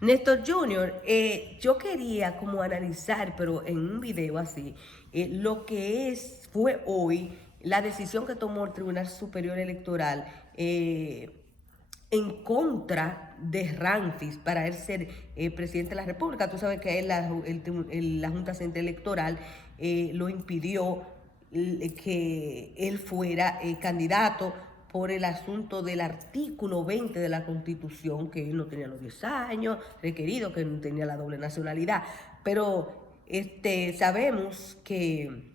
Néstor Junior, yo quería como analizar, pero en un video así, lo que fue hoy la decisión que tomó el Tribunal Superior Electoral en contra de Ramfis para él ser presidente de la República. Tú sabes que él, la Junta Central Electoral lo impidió que él fuera candidato por el asunto del artículo 20 de la Constitución, que él no tenía los 10 años requerido, que no tenía la doble nacionalidad. Pero sabemos que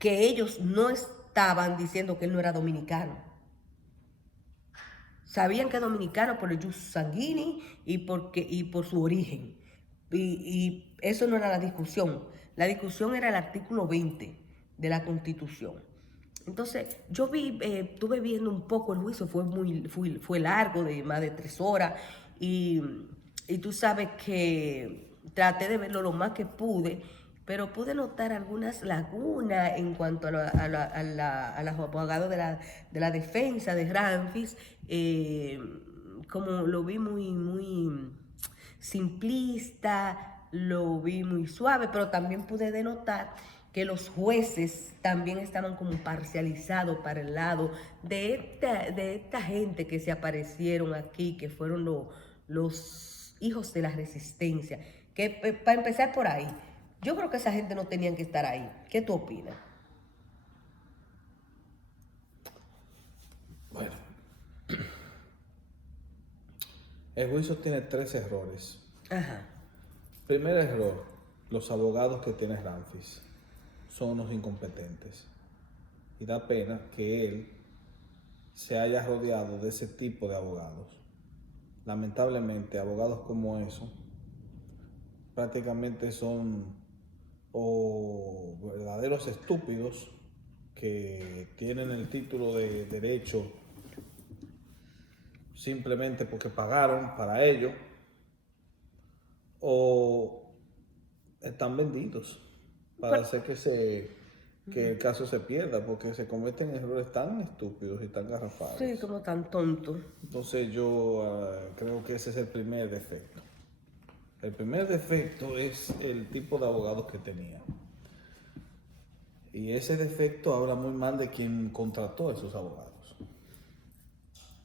ellos no estaban diciendo que él no era dominicano. Sabían que es dominicano por el jus sanguini y por su origen. Y eso no era la discusión. La discusión era el artículo 20 de la Constitución. Entonces, yo estuve viendo un poco el juicio, fue largo, de más de 3 horas, y tú sabes que traté de verlo lo más que pude, pero pude notar algunas lagunas en cuanto a los abogados de la defensa de Ramfis, como lo vi muy simplista, lo vi muy suave, pero también pude denotar que los jueces también estaban como parcializados para el lado de esta gente que se aparecieron aquí, que fueron los hijos de la resistencia. Que para empezar por ahí, yo creo que esa gente no tenían que estar ahí. ¿Qué tú opinas? Bueno, el juicio tiene 3 errores. Ajá. Primer error, los abogados que tiene Ramfis son unos incompetentes. Y da pena que él se haya rodeado de ese tipo de abogados. Lamentablemente, abogados como esos prácticamente son o verdaderos estúpidos que tienen el título de derecho simplemente porque pagaron para ello, o están vendidos para hacer que el caso se pierda, porque se cometen errores tan estúpidos y tan garrafales. Sí, como tan tonto. Entonces yo creo que ese es el primer defecto. El primer defecto es el tipo de abogados que tenía. Y ese defecto habla muy mal de quien contrató a esos abogados.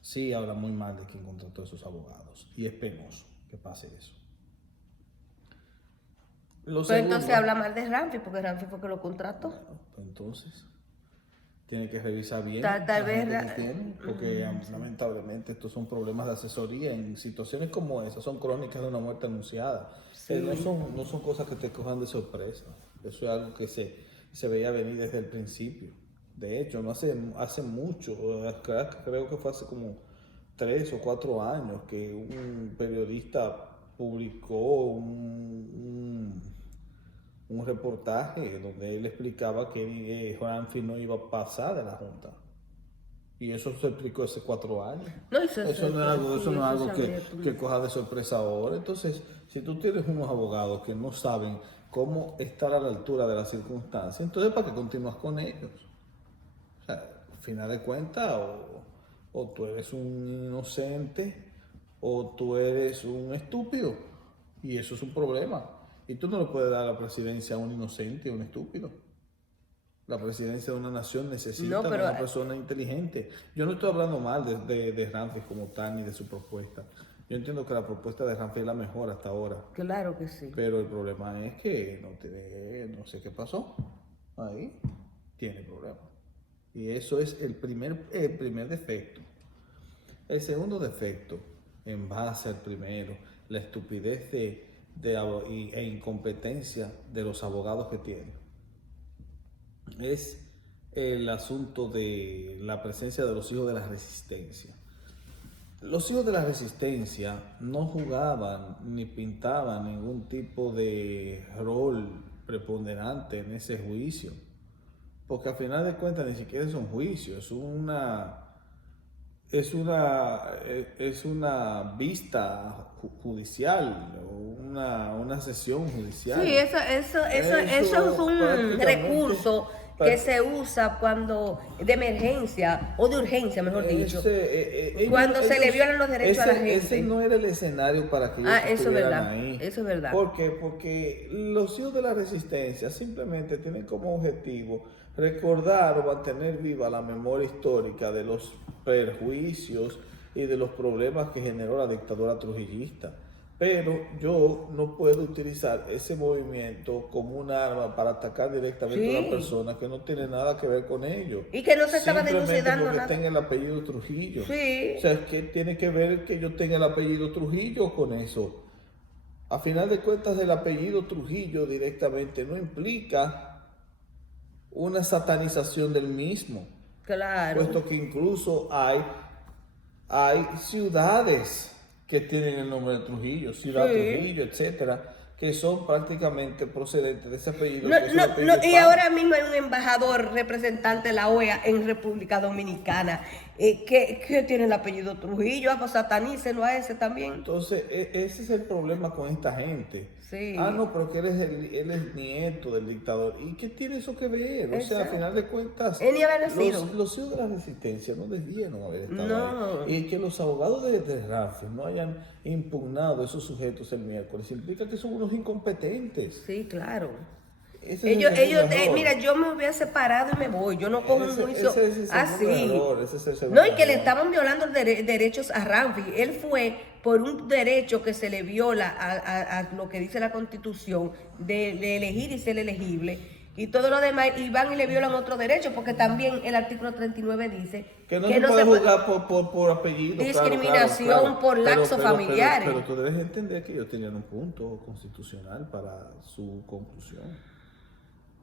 Sí, habla muy mal de quien contrató a esos abogados. Y es penoso que pase eso. Pero entonces habla mal de Ramfis, porque Ramfis fue que lo contrató. Bueno, pues entonces tiene que revisar bien Tal vez que tiene, porque lamentablemente estos son problemas de asesoría en situaciones como esas, son crónicas de una muerte anunciada. Sí. No son cosas que te cojan de sorpresa. Eso es algo que se veía venir desde el principio. De hecho, no hace mucho, creo que fue hace como 3 o 4 años que un periodista publicó un reportaje donde él explicaba que Ramfis no iba a pasar de la Junta. Y eso se explicó hace 4 años. No, Eso no es algo que coja de sorpresa ahora. Entonces, si tú tienes unos abogados que no saben cómo estar a la altura de las circunstancias, entonces ¿para qué continúas con ellos? O sea, al final de cuentas, o tú eres un inocente o tú eres un estúpido. Y eso es un problema. Y tú no le puedes dar la presidencia a un inocente, a un estúpido. La presidencia de una nación necesita de una persona inteligente. Yo no estoy hablando mal de Ramfis como tal ni de su propuesta. Yo entiendo que la propuesta de Ramfis es la mejor hasta ahora. Claro que sí. Pero el problema es que no sé qué pasó. Ahí tiene problema. Y eso es el primer defecto. El segundo defecto, en base al primero, la estupidez e incompetencia de los abogados que tienen, es el asunto de la presencia de los hijos de la resistencia. Los hijos de la resistencia no jugaban ni pintaban ningún tipo de rol preponderante en ese juicio, porque al final de cuentas ni siquiera es un juicio, es una vista judicial, una sesión judicial. Sí, eso es un recurso que se usa cuando de emergencia o de urgencia, mejor dicho, cuando se le violan los derechos a la gente. Ese no era el escenario para que ellos estuvieran ahí. Eso es verdad. ¿Por qué? Porque los hijos de la resistencia simplemente tienen como objetivo recordar o mantener viva la memoria histórica de los perjuicios y de los problemas que generó la dictadura trujillista. Pero yo no puedo utilizar ese movimiento como un arma para atacar directamente a una persona que no tiene nada que ver con ello. Y que no se estaba dilucidando porque nada. tenga el apellido Trujillo. Sí. O sea, ¿qué tiene que ver que yo tenga el apellido Trujillo con eso? A final de cuentas, el apellido Trujillo directamente no implica una satanización del mismo. Claro. Puesto que incluso hay ciudades que tienen el nombre de Trujillo, Ciudad Trujillo, etcétera, que son prácticamente procedentes de ese apellido. Y ahora mismo hay un embajador representante de la OEA en República Dominicana que tiene el apellido Trujillo. Pues satanícelo a ese también. Entonces, ese es el problema con esta gente. Sí. No, pero que él es nieto del dictador. ¿Y qué tiene eso que ver? O sea, al final de cuentas, él ni había nacido. Los hijos de la resistencia no debieron haber estado No. ahí. Y que los abogados de Ramfis no hayan impugnado esos sujetos el miércoles implica que son unos incompetentes. Sí, claro. Ellos, mira, yo me hubiera separado y me voy. Yo no cojo un juicio así. No, y que le estaban violando derechos a Ramfis. Él fue por un derecho que se le viola a lo que dice la Constitución de elegir y ser elegible. Y todo lo demás, y van y le violan otro derecho, porque también el artículo 39 dice que no se puede juzgar por apellido. Discriminación por laxos familiares. Pero tú debes entender que ellos tenían un punto constitucional para su conclusión.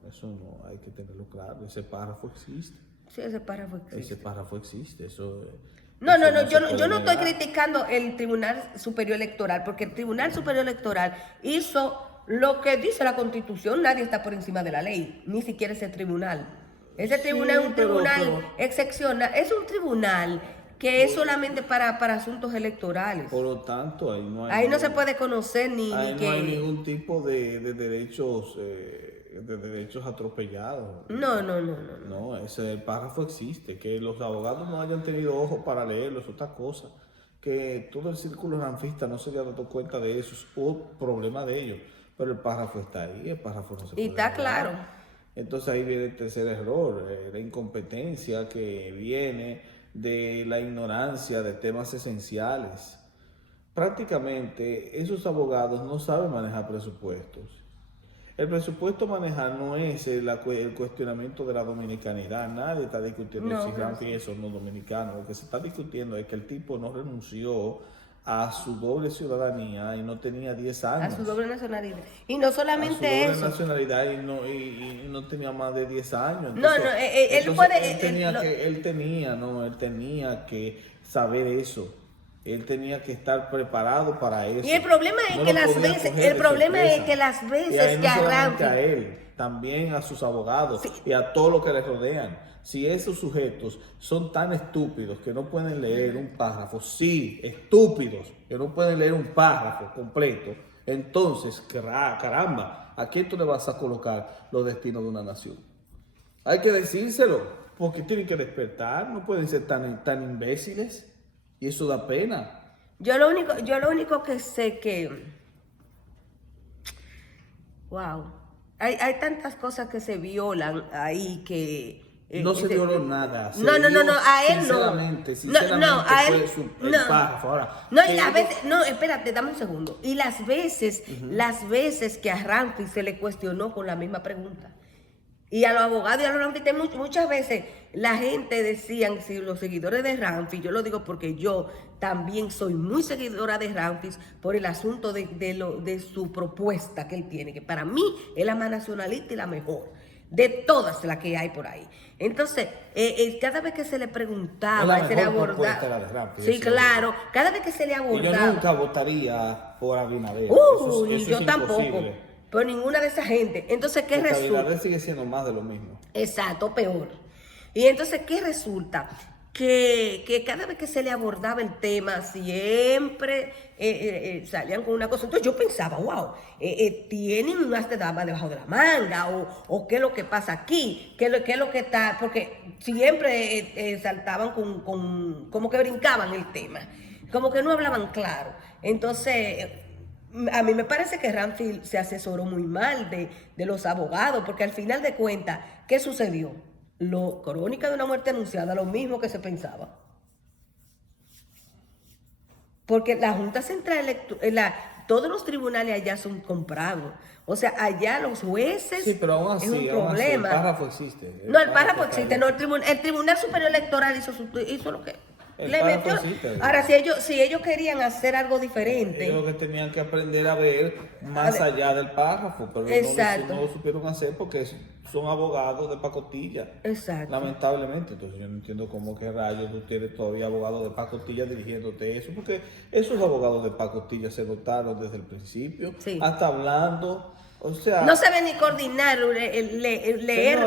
Eso no hay que tenerlo claro. Ese párrafo existe. Sí, ese párrafo existe. Ese párrafo existe. Yo no estoy criticando el Tribunal Superior Electoral, porque el Tribunal Superior Electoral hizo lo que dice la Constitución. Nadie está por encima de la ley, ni siquiera ese tribunal. Ese tribunal es un tribunal excepcional, es un tribunal que es solamente para asuntos electorales. Por lo tanto, ahí no se puede conocer ni no que... hay ningún tipo de derechos atropellados. No, ese párrafo existe. Que los abogados no hayan tenido ojos para leerlo es otra cosa. Que todo el círculo ranfista no se haya dado cuenta de eso es un problema de ellos. Pero el párrafo está ahí, el párrafo no se puede. Y está claro. Entonces ahí viene el tercer error, la incompetencia que viene de la ignorancia de temas esenciales. Prácticamente esos abogados no saben manejar presupuestos. El presupuesto a manejar no es el cuestionamiento de la dominicanidad. Nadie está discutiendo si Ramfis es o no dominicano. Lo que se está discutiendo es que el tipo no renunció a su doble ciudadanía y no tenía 10 años. A su doble nacionalidad. Y no solamente eso. A su doble nacionalidad y no tenía más de 10 años. Él tenía que saber eso. Él tenía que estar preparado para eso. Y el problema es que las veces que a Ramfis, a él, también a sus abogados y a todos los que le rodean. Si esos sujetos son tan estúpidos que no pueden leer un párrafo, estúpidos, que no pueden leer un párrafo completo, entonces, caramba, ¿a quién tú le vas a colocar los destinos de una nación? Hay que decírselo, porque tienen que despertar, no pueden ser tan imbéciles, y eso da pena. Yo lo único que sé que... Wow. Hay tantas cosas que se violan ahí que... No se violó nada. No, a él no. Sinceramente fue el párrafo. Ahora, y las veces, espérate, dame un segundo. Y las veces que a Ramfis se le cuestionó con la misma pregunta. Y a los abogados y a los Ramfis, muchas veces la gente decían, si los seguidores de Ramfis, yo lo digo porque yo también soy muy seguidora de Ramfis por el asunto de su propuesta que él tiene, que para mí es la más nacionalista y la mejor de todas las que hay por ahí. Entonces, cada vez que se le preguntaba, se le abordaba. Sí, claro, cada vez que se le abordaba. Y yo nunca votaría por Abinader. Yo tampoco. Por ninguna de esa gente. Entonces, ¿qué resulta? Abinader sigue siendo más de lo mismo. Exacto, peor. Y entonces, ¿qué resulta? que cada vez que se le abordaba el tema, siempre salían con una cosa. Entonces yo pensaba, wow, tienen un as de dama debajo de la manga, o qué es lo que pasa aquí, qué es lo que está, porque siempre saltaban como que brincaban el tema, como que no hablaban claro. Entonces, a mí me parece que Ramfield se asesoró muy mal de los abogados, porque al final de cuentas, ¿qué sucedió? Crónica de una muerte anunciada, lo mismo que se pensaba. Porque la Junta Central, todos los tribunales allá son comprados. O sea, allá los jueces Sí, pero aún así, es un problema. el párrafo existe. No, el párrafo existe. No, el Tribunal Superior Electoral hizo lo que le metió. Ahora, si ellos querían hacer algo diferente. Ellos que tenían que aprender a ver más allá del párrafo, pero no lo supieron hacer porque son abogados de pacotilla. Exacto. Lamentablemente. Entonces yo no entiendo cómo que rayos tú tienes todavía abogados de pacotilla dirigiéndote eso, porque esos abogados de pacotilla se notaron desde el principio, sí, hasta hablando. O sea, no sabe ni coordinar, leer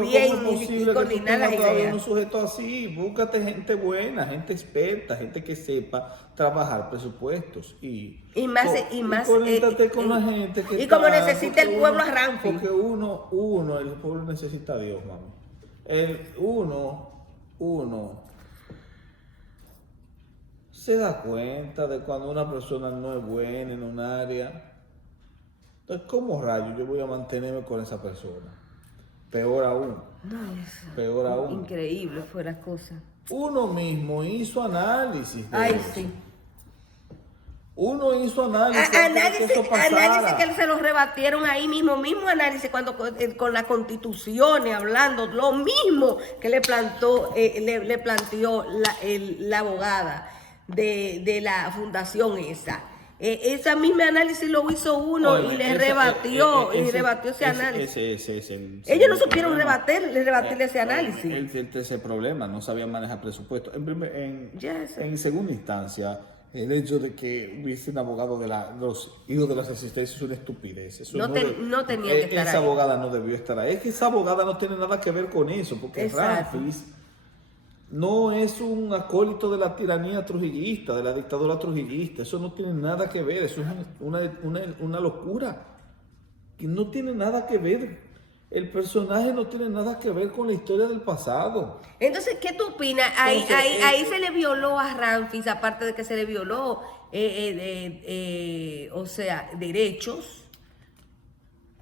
bien y coordinar las ideas. Un sujeto así, búscate gente buena, gente experta, gente que sepa trabajar presupuestos y conéctate con la gente que y como necesita el pueblo a Ramfield. Porque el pueblo necesita a Dios, mami. Uno se da cuenta de cuando una persona no es buena en un área. Entonces, ¿cómo rayos yo voy a mantenerme con esa persona? Peor aún. Peor aún. Increíble fue la cosa. Uno mismo hizo análisis de Ay, eso. sí. Uno hizo análisis. Análisis que se los rebatieron ahí mismo análisis cuando con la Constitución hablando, lo mismo que le planteó la abogada de la fundación esa. Ese mismo análisis lo hizo uno y le rebatió ese análisis. Ellos no supieron rebatirle ese análisis. Ese problema, no sabían manejar presupuesto. En segunda instancia, el hecho de que hubiese un abogado de los hijos de las existencias es una estupidez. Eso no tenía que estar ahí. Esa abogada no debió estar ahí. Es que esa abogada no tiene nada que ver con eso, porque Ramfield no es un acólito de la tiranía trujillista, de la dictadura trujillista. Eso no tiene nada que ver. Eso es una locura. Que no tiene nada que ver. El personaje no tiene nada que ver con la historia del pasado. Entonces, ¿qué tú opinas? Ahí se le violó a Ramfield, aparte de que se le violó, o sea, derechos.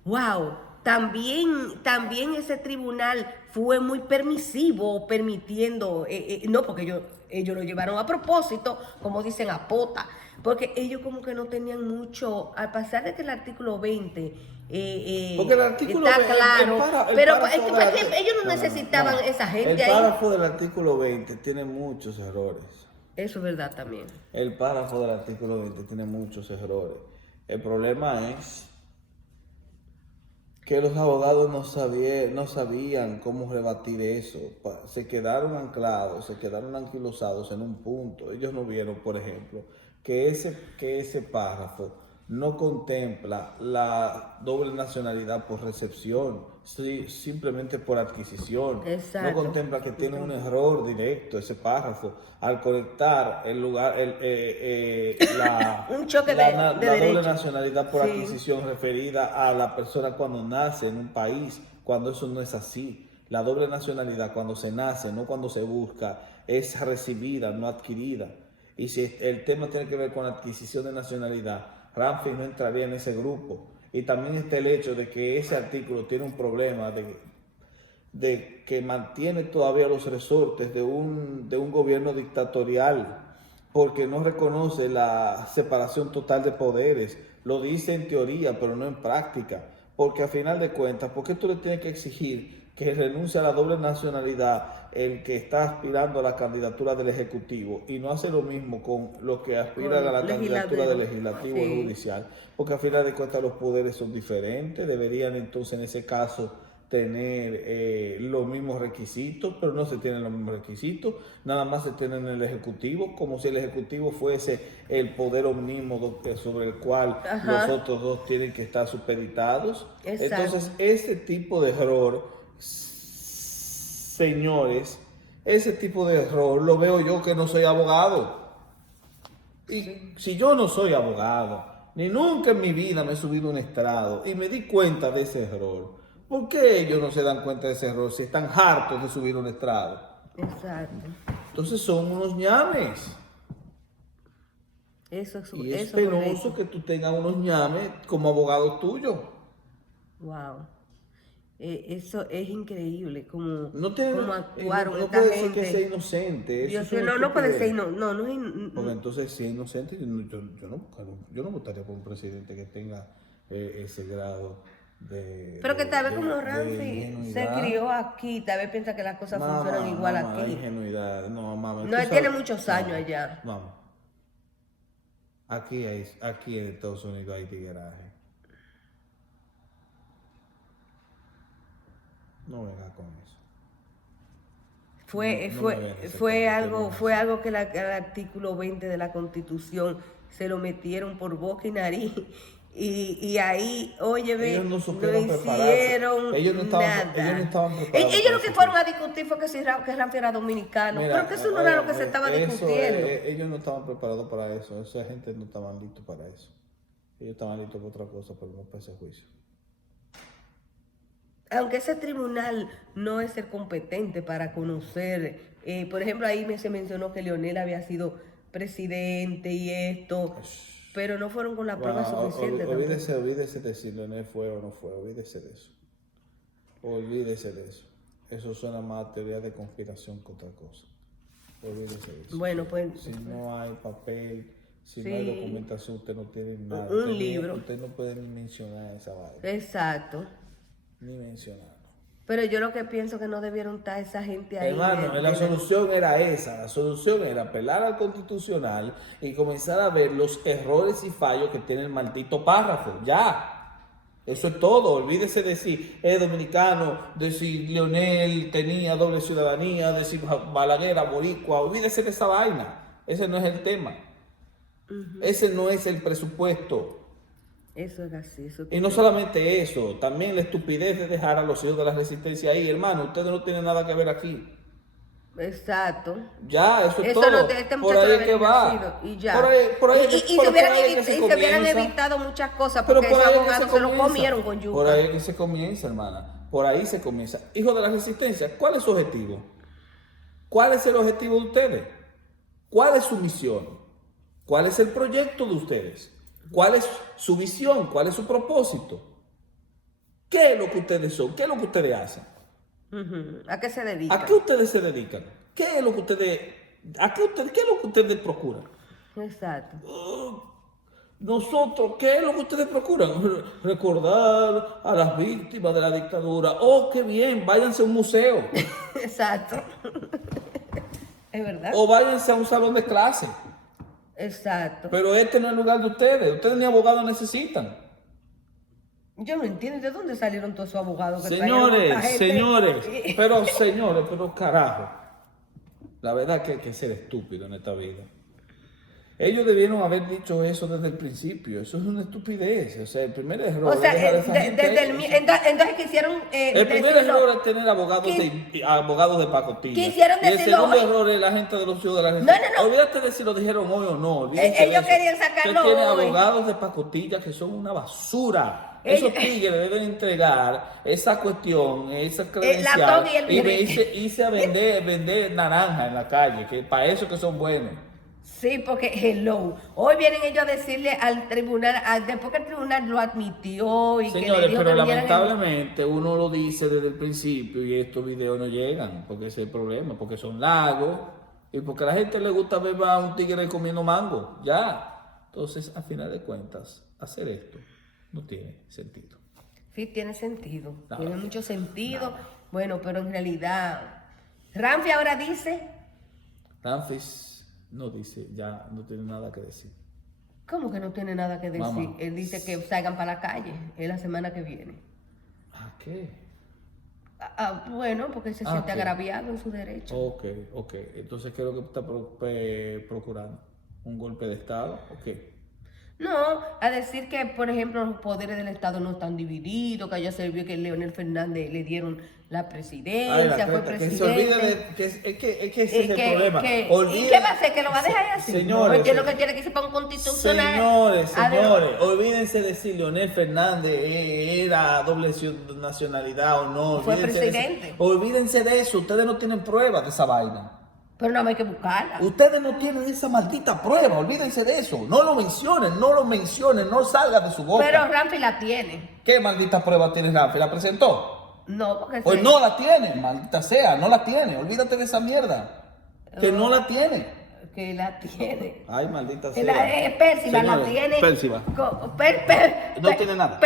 ¡Wow! También ese tribunal fue muy permisivo, permitiendo, no, porque ellos lo llevaron a propósito, como dicen, a pota, porque ellos como que no tenían mucho, a pesar de que el artículo 20 porque el artículo está 20, claro, pero ellos no necesitaban esa gente ahí. El párrafo del artículo 20 tiene muchos errores. Eso es verdad también. El párrafo del artículo 20 tiene muchos errores. El problema es que los abogados no sabían cómo rebatir eso. Se quedaron anclados, se quedaron anquilosados en un punto. Ellos no vieron, por ejemplo, que ese párrafo no contempla la doble nacionalidad por recepción, simplemente por adquisición. Exacto. No contempla que tiene un error directo ese párrafo al conectar el lugar, un choque la de doble nacionalidad por adquisición referida a la persona cuando nace en un país, cuando eso no es así. La doble nacionalidad cuando se nace, no cuando se busca, es recibida, no adquirida. Y si el tema tiene que ver con adquisición de nacionalidad, Ramfield no entraría en ese grupo. Y también está el hecho de que ese artículo tiene un problema de que mantiene todavía los resortes de un gobierno dictatorial, porque no reconoce la separación total de poderes. Lo dice en teoría, pero no en práctica. Porque a final de cuentas, ¿por qué tú le tienes que exigir que renuncie a la doble nacionalidad el que está aspirando a la candidatura del Ejecutivo y no hace lo mismo con los que aspiran a la candidatura del Legislativo o Judicial? Porque a final de cuentas los poderes son diferentes, deberían entonces en ese caso tener los mismos requisitos, pero no se tienen los mismos requisitos, nada más se tienen en el Ejecutivo, como si el Ejecutivo fuese el poder omnímodo sobre el cual los otros dos tienen que estar supeditados. Exacto. Entonces, ese tipo de error, señores, Ese tipo de error lo veo yo que no soy abogado. Y si yo no soy abogado, ni nunca en mi vida me he subido a un estrado y me di cuenta de ese error, ¿por qué ellos no se dan cuenta de ese error si están hartos de subir a un estrado? Exacto. Entonces son unos ñames. Eso es Y es eso penoso correcto. que tú tengas unos ñames como abogados tuyos. Wow. Eso es increíble, como, No, tiene, como actuaron no esta puede ser que sea gente. inocente. Eso Dios es mío, una no puede estupidez. ser, no es Porque entonces si es inocente, yo no votaría por un presidente que tenga ese grado pero que tal vez como de Ramfi se ingenuidad. crió aquí, tal vez piensa que las cosas funcionan igual Mamá, la aquí. ingenuidad. No, mamá. No, él tiene muchos años allá. Vamos. Aquí en Estados Unidos hay tigueraje. No venga con eso. No me vengas a hacer Fue algo que el artículo 20 de la Constitución se lo metieron por boca y nariz. Y ahí, oye, Ellos no no supieron prepararse. hicieron Ellos no estaban nada. preparados Ellos para lo que eso. fueron a discutir fue que que Ramfi era dominicano. Mira, Pero que eso no era lo que se óigame, estaba eso, discutiendo. ellos no estaban preparados para eso. Esa gente no estaban listos para eso. Ellos estaban listos para otra cosa, pero no para ese juicio. Aunque ese tribunal no es el competente para conocer, por ejemplo, ahí se mencionó que Leonel había sido presidente y esto, pero no fueron con la prueba suficiente. Olvídese de si Leonel fue o no fue, olvídese de eso. Olvídese de eso. Eso suena más a teoría de conspiración que otra cosa. Olvídese de eso. Bueno, pues Si no hay papel, si sí, no hay documentación, usted no tiene nada. un libro. Usted no puede ni mencionar esa vaina. Exacto. Ni mencionarlo. Pero yo lo que pienso que no debieron estar esa gente ahí. Hermano, la solución era esa. La solución era apelar al constitucional y comenzar a ver los errores y fallos que tiene el maldito párrafo. Ya. Eso es todo. Olvídese de si es dominicano, de si Leonel tenía doble ciudadanía, de si Balaguer era boricua. Olvídese de esa vaina. Ese no es el tema. Ese no es el presupuesto. Eso es así. Eso Y no solamente eso, también la estupidez de dejar a los hijos de la resistencia ahí. Hermano, ustedes no tienen nada que ver aquí. Exacto. Ya, eso es Eso todo. no, este Por muchacho ahí no es que había va. nacido, y ya. Por ahí Y por se hubieran, ahí es que se se hubieran comienza. evitado muchas cosas Pero porque por esos ahí es que abogados se lo comienza. comieron con yuca. Por ahí es que se comienza, hermana. Por ahí se comienza. Hijo de la resistencia, ¿cuál es su objetivo? ¿Cuál es el objetivo de ustedes? ¿Cuál es su misión? ¿Cuál es el proyecto de ustedes? ¿Cuál es su visión? ¿Cuál es su propósito? ¿Qué es lo que ustedes son? ¿Qué es lo que ustedes hacen? ¿A qué se dedica? ¿A qué ustedes se dedican? ¿Qué es lo que ustedes, qué es lo que ustedes procuran? Exacto. Nosotros, ¿qué es lo que ustedes procuran? Recordar a las víctimas de la dictadura. Oh, qué bien, váyanse a un museo. Exacto. Es verdad. O váyanse a un salón de clase. Exacto. Pero este no es el lugar de ustedes. Ustedes ni abogados necesitan. Yo no entiendo de dónde salieron todos esos abogados que trajeron a esta Señores, gente. pero carajo. La verdad es que hay que ser estúpido en esta vida. Ellos debieron haber dicho eso desde el principio. Eso es una estupidez. O sea, el primer error O sea, es dejar a esa gente desde ahí. entonces quisieron El primer decirlo. error es tener abogados de pacotilla. Quisieron Y el decirlo segundo hoy. error es la gente de los hijos de la No. Olvídate de si lo dijeron hoy o no. Olvídense de Ellos eso. querían sacarlo Usted tiene hoy. abogados de pacotilla que son una basura. Ellos- Esos tigres deben entregar esa cuestión, esa la credencial toga y el birrete. irse a vender naranja en la calle, que para eso que son buenos. Sí, porque hello. Hoy vienen ellos a decirle al tribunal, después que el tribunal lo admitió y que le Señores, dijo pero que vinieran lamentablemente uno lo dice desde el principio y estos videos no llegan, porque ese es el problema, porque son largos y porque a la gente le gusta ver a un tigre comiendo mango, ya. Entonces, a final de cuentas, hacer esto no tiene sentido. Sí, tiene sentido. Nada. Tiene mucho sentido. Bueno, pero en realidad, Ramfi ahora dice, Ramfis no dice, ya no tiene nada que decir. ¿cómo que no tiene nada que decir? Mamá. Él dice que salgan para la calle en la semana que viene. ¿A qué? Bueno, porque él se siente ok. agraviado en su derecho. Ok. Entonces, ¿qué es lo que está procurando? ¿Un golpe de Estado? ¿O qué? No, a decir que, por ejemplo, los poderes del Estado no están divididos, que allá se vio que Leonel Fernández le dieron la presidencia, fue presidente. Que se olvide de que ese es el problema. ¿Y qué va a hacer? ¿Que lo va a dejar así? Señores, porque lo que quiere que se ponga un constitucional. Señores, olvídense de si Leonel Fernández era doble nacionalidad o no. Fue presidente. Olvídense de eso, ustedes no tienen pruebas de esa vaina. Pero no hay que buscarla. Ustedes no tienen esa maldita prueba, olvídense de eso. No lo mencionen, no salga de su boca. Pero Ramfi la tiene. ¿Qué maldita prueba tiene Ramfi? ¿La presentó? No, porque... Pues no la tiene, maldita sea, no la tiene. Olvídate de esa mierda. Que no la tiene. Que la tiene. Ay, maldita sea. Percival Señores, la tiene. Percival. No tiene nada.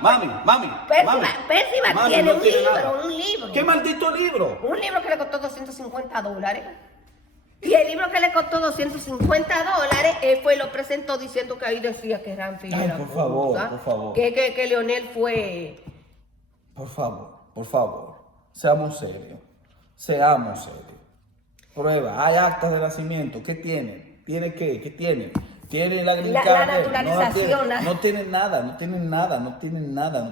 Mami. Percival tiene un libro. ¿Qué maldito libro? Un libro que le costó $250. Y el libro que le costó $250, él fue y lo presentó diciendo que ahí decía que Ramfi era por favor. Que Leonel fue... Por favor. Seamos serios. Prueba, hay actas de nacimiento. ¿Qué tiene? ¿Tiene qué? ¿Qué tiene? Tiene la naturalización. No tienen nada, no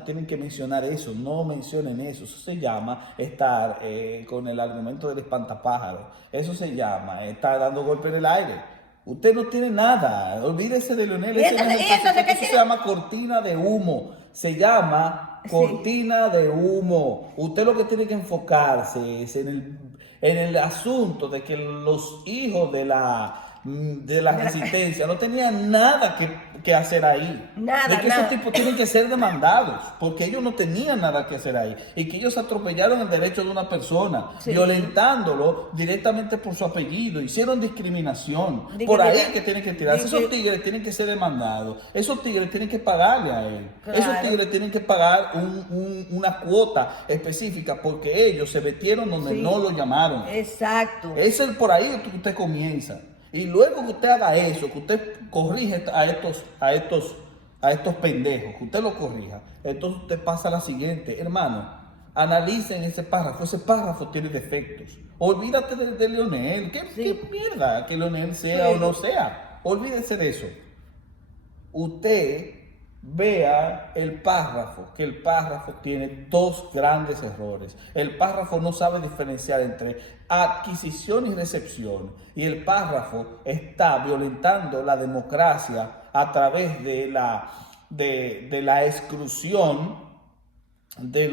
tienen que mencionar eso, no mencionen eso. Eso se llama estar con el argumento del espantapájaro. Eso se llama estar dando golpe en el aire. Usted no tiene nada, olvídese de Leonel. Eso se llama cortina de humo. Se llama cortina de humo. Usted lo que tiene que enfocarse es en el asunto de que los hijos de la resistencia no tenían nada que hacer ahí. De que esos tipos tienen que ser demandados, porque ellos no tenían nada que hacer ahí. Y que ellos atropellaron el derecho de una persona, violentándolo directamente por su apellido. Hicieron discriminación. Por ahí es que tienen que tirarse. Esos tigres tienen que ser demandados. Esos tigres tienen que pagarle a él. Claro. Esos tigres tienen que pagar una cuota específica, porque ellos se metieron donde no lo llamaron. Exacto. Es por ahí que usted comienza. Y luego que usted haga eso, que usted corrige a estos pendejos, que usted los corrija, entonces usted pasa a la siguiente. Hermano, analicen ese párrafo tiene defectos. Olvídate de Leonel. ¿Qué mierda que Leonel sea o no sea? Olvídese de eso. Usted vea el párrafo, que el párrafo tiene dos grandes errores. El párrafo no sabe diferenciar entre adquisición y recepción, y el párrafo está violentando la democracia a través de la exclusión de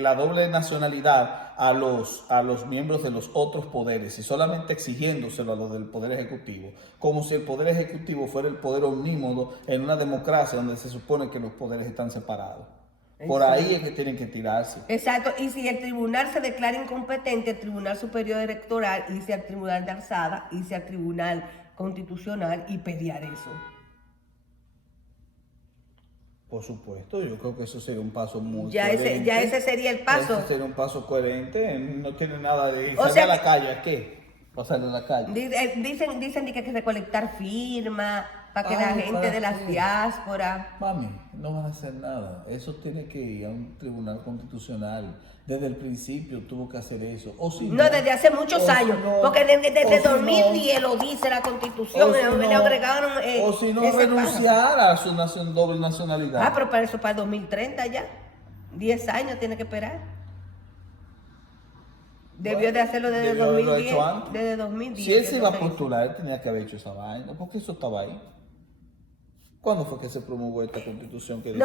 la doble nacionalidad a los miembros de los otros poderes, y solamente exigiéndoselo a los del Poder Ejecutivo, como si el Poder Ejecutivo fuera el poder omnímodo en una democracia donde se supone que los poderes están separados. Por ahí es que tienen que tirarse. Exacto, y si el tribunal se declara incompetente, el Tribunal Superior Electoral irse al Tribunal de Alzada, irse al Tribunal Constitucional y pelear eso. Por supuesto, yo creo que eso sería un paso muy coherente. Ya ese sería el paso. Ese sería un paso coherente, no tiene nada de salir a la calle. ¿Qué? Pasar a la calle. Dicen que hay que recolectar firmas para que la gente de las diásporas... Mami, no van a hacer nada. Eso tiene que ir a un tribunal constitucional. Desde el principio tuvo que hacer eso. O si no, desde hace muchos años. Porque desde 2010 lo dice la Constitución. Le agregaron o si no, renunciar a su doble nacionalidad. Pero para eso para el 2030 ya. 10 años tiene que esperar. Debió de hacerlo desde 2010. Desde 2010. Si él se iba a postular, él tenía que haber hecho esa vaina. Porque eso estaba ahí. ¿Cuándo fue que se promulgó esta Constitución que dice?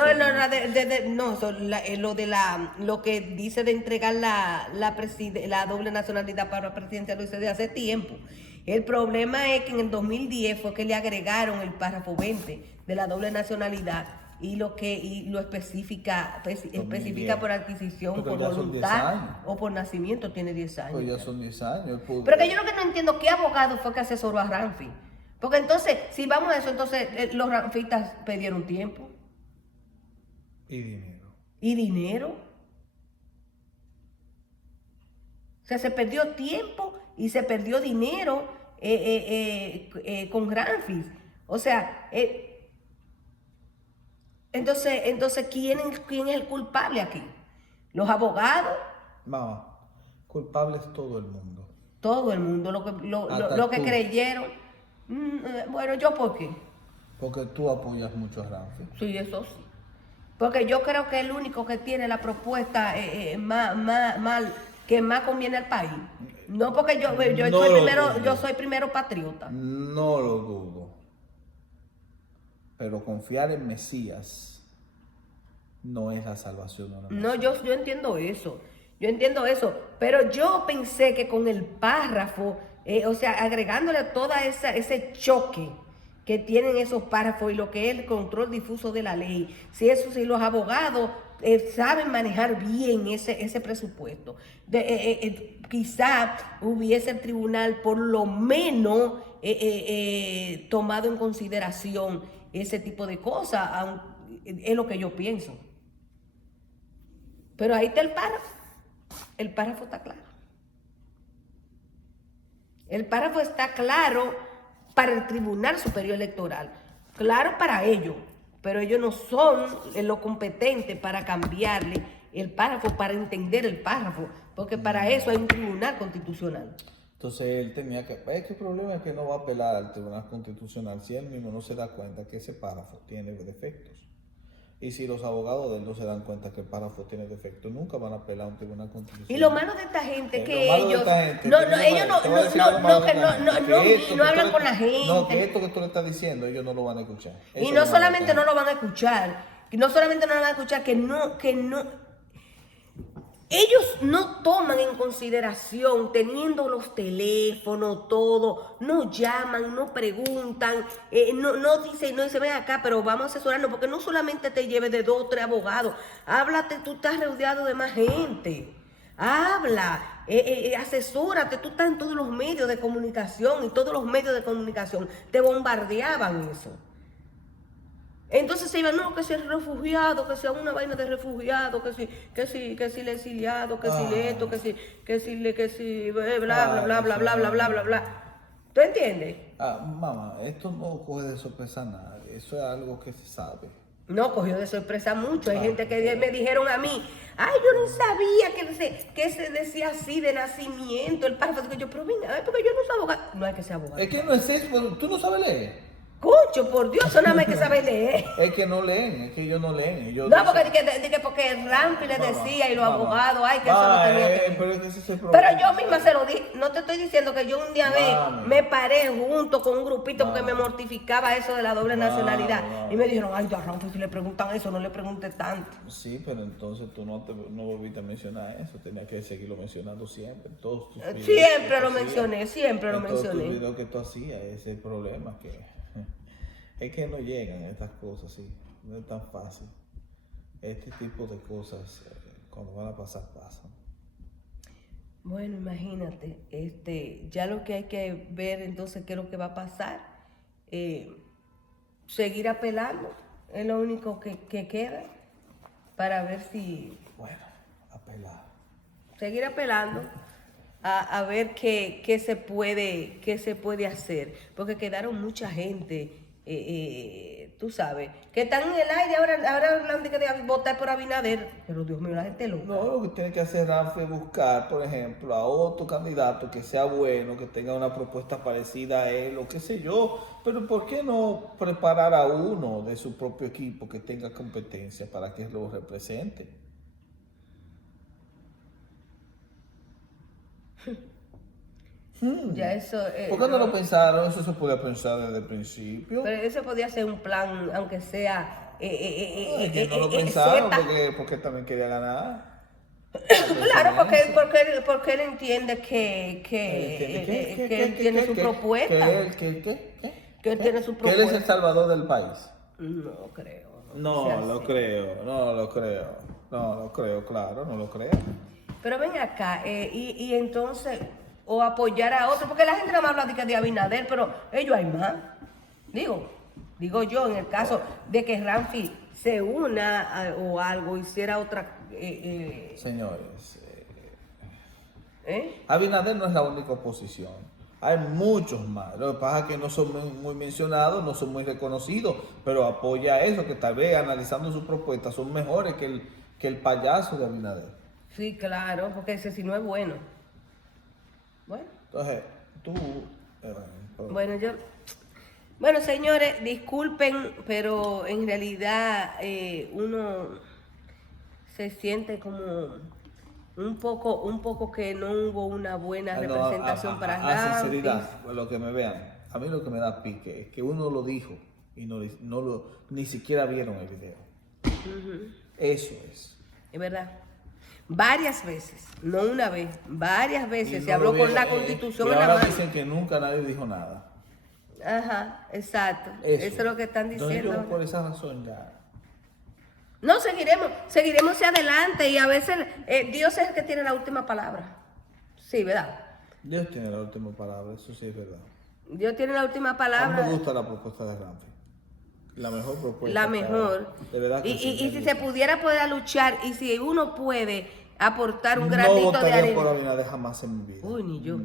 Lo que dice de entregar la doble nacionalidad para la presidencia lo hice de hace tiempo. El problema es que en el 2010 fue que le agregaron el párrafo 20 de la doble nacionalidad y lo especifica por adquisición, por voluntad o por nacimiento, tiene 10 años. Pues ya son 10 años. Pero que yo lo que no entiendo, ¿qué abogado fue que asesoró a Ramfi? Porque entonces, si vamos a eso, entonces los ranfistas perdieron tiempo. Y dinero. O sea, se perdió tiempo y se perdió dinero con Ramfis. O sea, entonces ¿quién es el culpable aquí? ¿Los abogados? No, culpable es todo el mundo. Todo el mundo, lo que creyeron. Bueno, ¿yo por qué? Porque tú apoyas mucho a Ramfi. Sí, eso sí. Porque yo creo que el único que tiene la propuesta que más conviene al país. No porque yo soy primero patriota. No lo dudo. Pero confiar en Mesías no es la salvación de una nación. No, yo entiendo eso. Yo entiendo eso. Pero yo pensé que con el párrafo, o sea, agregándole todo ese choque que tienen esos párrafos y lo que es el control difuso de la ley, si los abogados saben manejar bien ese presupuesto, quizá hubiese el tribunal por lo menos tomado en consideración ese tipo de cosas, es lo que yo pienso. Pero ahí está el párrafo. El párrafo está claro. El párrafo está claro para el Tribunal Superior Electoral. Claro para ellos, pero ellos no son lo competente para cambiarle el párrafo, para entender el párrafo, porque para eso hay un tribunal constitucional. Entonces él tenía que... Es que el problema es que no va a apelar al Tribunal Constitucional si él mismo no se da cuenta que ese párrafo tiene defectos. Y si los abogados de él no se dan cuenta que el párrafo tiene defectos, nunca van a apelar a un tribunal constitucional. Y lo malo de esta gente es que ellos no hablan con la gente. No, que esto que tú le estás diciendo, ellos no lo van a escuchar. Y no solamente no lo van a escuchar, ellos no toman en consideración, teniendo los teléfonos, todo, no llaman, no preguntan, no dicen, ven acá, pero vamos a asesorarnos, porque no solamente te lleves de 2 o 3 abogados, háblate, tú estás rodeado de más gente, habla, asesórate, tú estás en todos los medios de comunicación, y todos los medios de comunicación te bombardeaban eso. Entonces se iban, no, que si el refugiado, que sea una vaina de refugiado, que si el exiliado, que si esto, que si, bla, bla, bla, bla, bla, bla, bla, bla, bla. ¿Tú entiendes? Mamá, esto no coge de sorpresa a nadie, eso es algo que se sabe. No, cogió de sorpresa mucho. Hay gente que me dijeron a mí, ay, yo no sabía que se decía así de nacimiento, el párrafo. Yo, pero venga, porque yo no soy abogado. No hay que ser abogado. Es que no es eso, tú no sabes leer. Concho, por Dios, eso nada más hay que saber leer. Es que no leen, es que ellos no leen. Ellos no, porque Ramfi le decía y los abogados, ay, que eso no tenía que... Pero yo misma se lo dije, no te estoy diciendo que yo un día me paré junto con un grupito porque me mortificaba eso de la doble nacionalidad. Y me dijeron, ay, a Ramfi si le preguntan eso, no le pregunte tanto. Sí, pero entonces tú no volviste a mencionar eso, tenías que seguirlo mencionando siempre. Todos tus videos siempre lo mencioné, siempre lo mencioné. Todos tus videos que tú hacías, ese es el problema es que no llegan estas cosas, sí, no es tan fácil. Este tipo de cosas, cuando van a pasar, pasan. Bueno, imagínate, ya lo que hay que ver entonces qué es lo que va a pasar, seguir apelando, es lo único que queda para ver si... Bueno, apelar. Seguir apelando a ver qué se puede hacer, porque quedaron mucha gente... tú sabes, que están en el aire ahora hablan de que de votar por Abinader, pero Dios mío, la gente loca. No, lo que tiene que hacer Ramfi es buscar, por ejemplo, a otro candidato que sea bueno, que tenga una propuesta parecida a él, o qué sé yo, pero ¿por qué no preparar a uno de su propio equipo que tenga competencia para que lo represente? Ya eso... ¿Por qué no lo pensaron? Eso se podía pensar desde el principio. Pero eso podía ser un plan, aunque sea... que no lo pensaron porque también quería ganar. Claro, porque él entiende que él tiene su propuesta. Que él tiene su propuesta. Que él es el salvador del país. No creo. No lo creo, claro, no lo creo. Pero ven acá, y entonces... o apoyar a otro, porque la gente nada más habla de Abinader, pero ellos hay más. Digo yo, en el caso de que Ramfi se una o algo, hiciera otra... Señores, Abinader no es la única oposición. Hay muchos más. Lo que pasa es que no son muy mencionados, no son muy reconocidos, pero apoya a eso, que tal vez analizando sus propuestas son mejores que el payaso de Abinader. Sí, claro, porque ese sí no es bueno. Bueno. Entonces, tú... Bueno, Bueno, señores, disculpen, pero en realidad uno se siente como un poco que no hubo una buena representación para Ramfis. Sinceridad, lo que me vean, a mí lo que me da pique es que uno lo dijo y ni siquiera vieron el video. Eso es. Es verdad. Varias veces, no una vez, varias veces Y se no habló lo con vieron, la Constitución y en la ahora mano. dicen que nunca nadie dijo nada. Ajá, exacto. Eso es lo que están Entonces, diciendo. yo por esa razón ya. No, seguiremos hacia adelante y a veces Dios es el que tiene la última palabra. Sí, ¿verdad? Dios tiene la última palabra, eso sí es verdad. Dios tiene la última A mí palabra. me gusta la propuesta de Ramfis. La mejor propuesta. La mejor. De verdad que Y sí, si se pudiera poder luchar y si uno puede aportar un no granito de votaría por arena. Abinader jamás en mi vida. Uy, ni yo.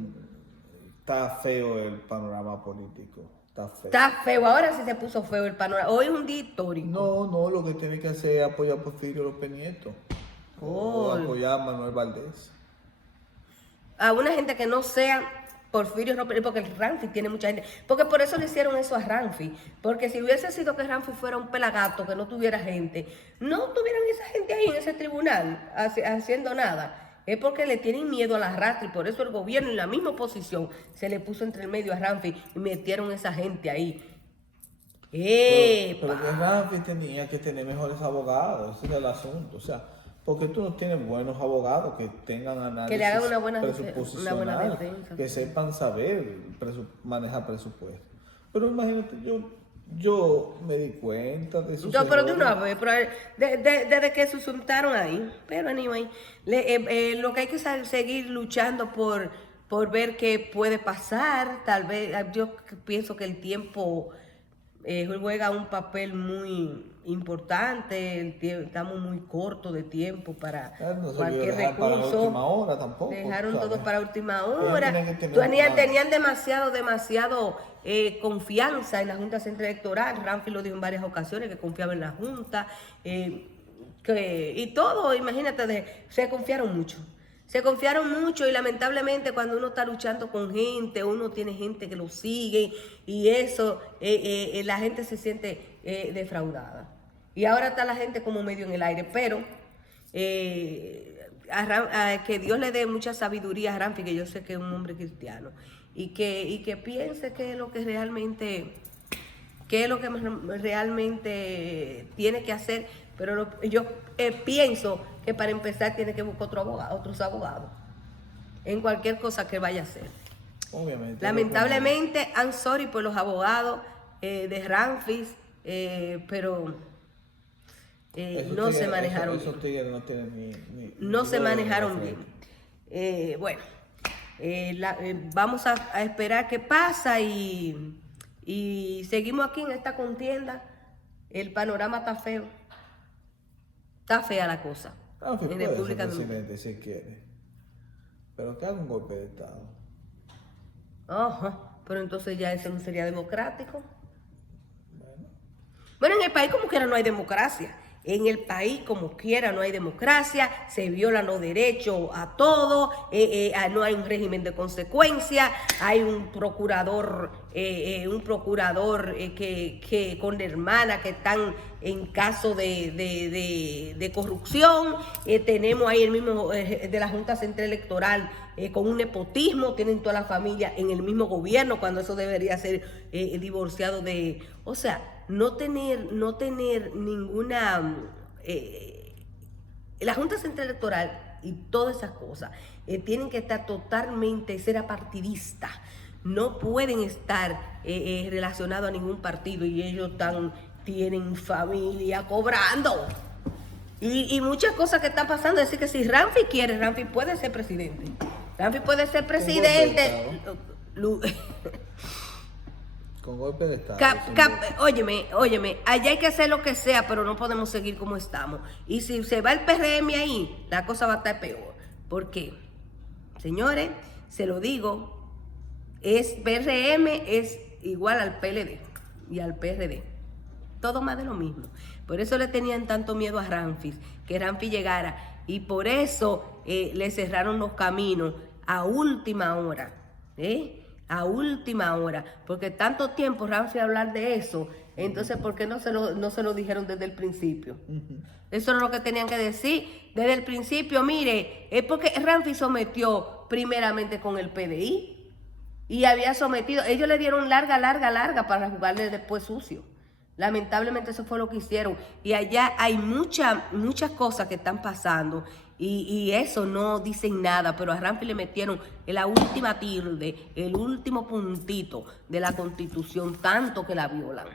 Está feo el panorama político. Está feo. Está feo, ahora sí se puso feo el panorama. Hoy es un día histórico. No, lo que tiene que hacer es apoyar a Porfirio López Nieto. O apoyar a Manuel Valdés. A una gente que no sea Porfirio López, porque el Ramfis tiene mucha gente. Porque por eso le hicieron eso a Ramfis. Porque si hubiese sido que Ramfis fuera un pelagato, que no tuviera gente, no tuvieran esa gente ahí en ese tribunal haciendo nada. Es porque le tienen miedo al arrastre y por eso el gobierno en la misma oposición se le puso entre el medio a Ramfis y metieron esa gente ahí. Pero que Ramfis tenía que tener mejores abogados, ese es el asunto. O sea, porque tú no tienes buenos abogados que tengan análisis Que le hagan una buena presuposicional, defensa. que sepan saber manejar presupuesto. Pero imagínate, yo me di cuenta de eso. Pero de una vez, desde que se sentaron ahí. Pero anyway, lo que hay que es seguir luchando por ver qué puede pasar. Tal vez, yo pienso que el tiempo juega un papel muy importante. Estamos muy cortos de tiempo para No se cualquier dejar para la recurso. última hora tampoco. Dejaron ¿sabes? todo para última Ellos hora. tienen que tener Tenían demasiado confianza en la Junta Central Electoral. Ramfis lo dijo en varias ocasiones que confiaba en la Junta. Y todo, imagínate, se confiaron mucho. Se confiaron mucho y lamentablemente cuando uno está luchando con gente, uno tiene gente que lo sigue y eso, la gente se siente defraudada. Y ahora está la gente como medio en el aire, pero que Dios le dé mucha sabiduría a Ramfis, que yo sé que es un hombre cristiano, y que piense qué es lo que realmente tiene que hacer, pero yo pienso que para empezar tiene que buscar otros abogados en cualquier cosa que vaya a hacer. Obviamente. Lamentablemente, I'm sorry por los abogados de Ramfis, pero no se manejaron bien. Esos tigres no tienen No se manejaron bien. Bueno, vamos a esperar qué pasa y seguimos aquí en esta contienda. El panorama está feo. Está fea la cosa. Ramfis en puede República ser Dominicana. presidente si quiere, pero que haga un golpe de Estado. Ajá, pero entonces ya eso no sería democrático. Bueno, en el país como quiera no hay democracia. En el país como quiera no hay democracia, se violan los derechos a todos, no hay un régimen de consecuencia, hay un procurador que con la hermana que están en caso de corrupción, tenemos ahí el mismo de la Junta Central Electoral con un nepotismo, tienen toda la familia en el mismo gobierno cuando eso debería ser divorciado de, o sea, no tener ninguna la Junta Central Electoral y todas esas cosas tienen que estar totalmente ser apartidistas, no pueden estar relacionados a ningún partido y ellos tienen familia cobrando y muchas cosas que están pasando. Es decir, que si Ramfis quiere, Ramfis puede ser presidente. Ramfis puede ser presidente. Con golpe de Estado. Óyeme, allá hay que hacer lo que sea, pero no podemos seguir como estamos. Y si se va el PRM ahí, la cosa va a estar peor. ¿Por qué? Señores, se lo digo, PRM es igual al PLD y al PRD. Todo más de lo mismo. Por eso le tenían tanto miedo a Ramfis, que Ramfis llegara. Y por eso le cerraron los caminos a última hora. a última hora, porque tanto tiempo Ramfi hablar de eso, entonces ¿por qué no se lo dijeron desde el principio? Eso es lo que tenían que decir desde el principio. Mire, es porque Ramfi sometió primeramente con el PDI y había sometido, ellos le dieron larga para jugarle después sucio. Lamentablemente eso fue lo que hicieron. Y allá hay muchas cosas que están pasando y eso no dicen nada, pero a Ramfi le metieron en la última tilde, el último puntito de la Constitución, tanto que la violan.